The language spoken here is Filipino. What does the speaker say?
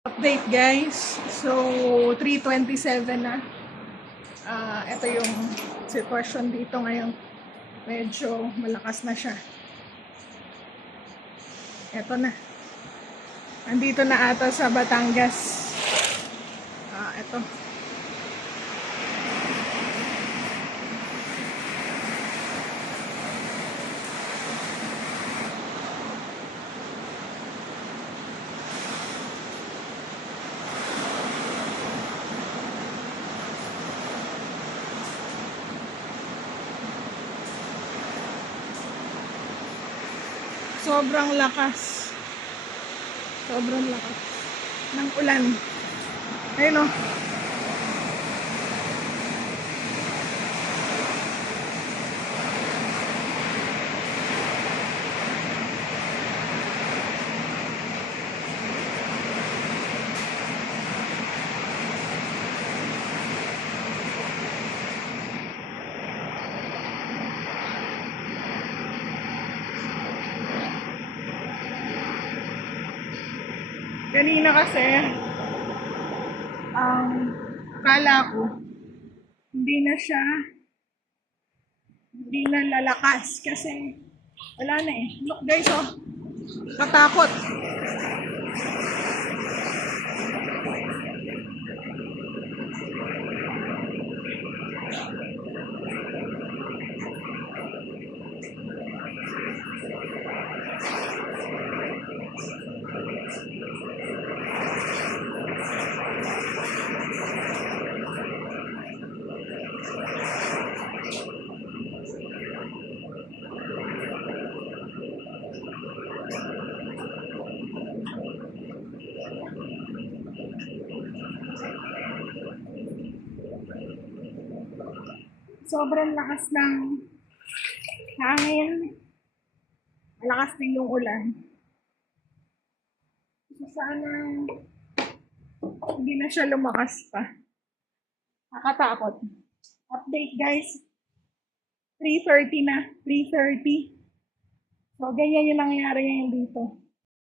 Update guys, so 3:27 na. Ito yung sitwasyon dito ngayon. Medyo malakas na siya. Ito na. Andito na ata sa Batangas. Ito. Sobrang lakas ng ulan. Ayun o. Kanina kasi, akala ko, hindi na lalakas kasi wala na eh. Look guys, oh, katakot. Sobrang lakas ng hangin. Malakas din yung ulan. So, sana hindi na siya lumakas pa. Nakatakot. Update guys. 3:30 na. 3:30. So, ganyan yung nangyayari ngayon dito.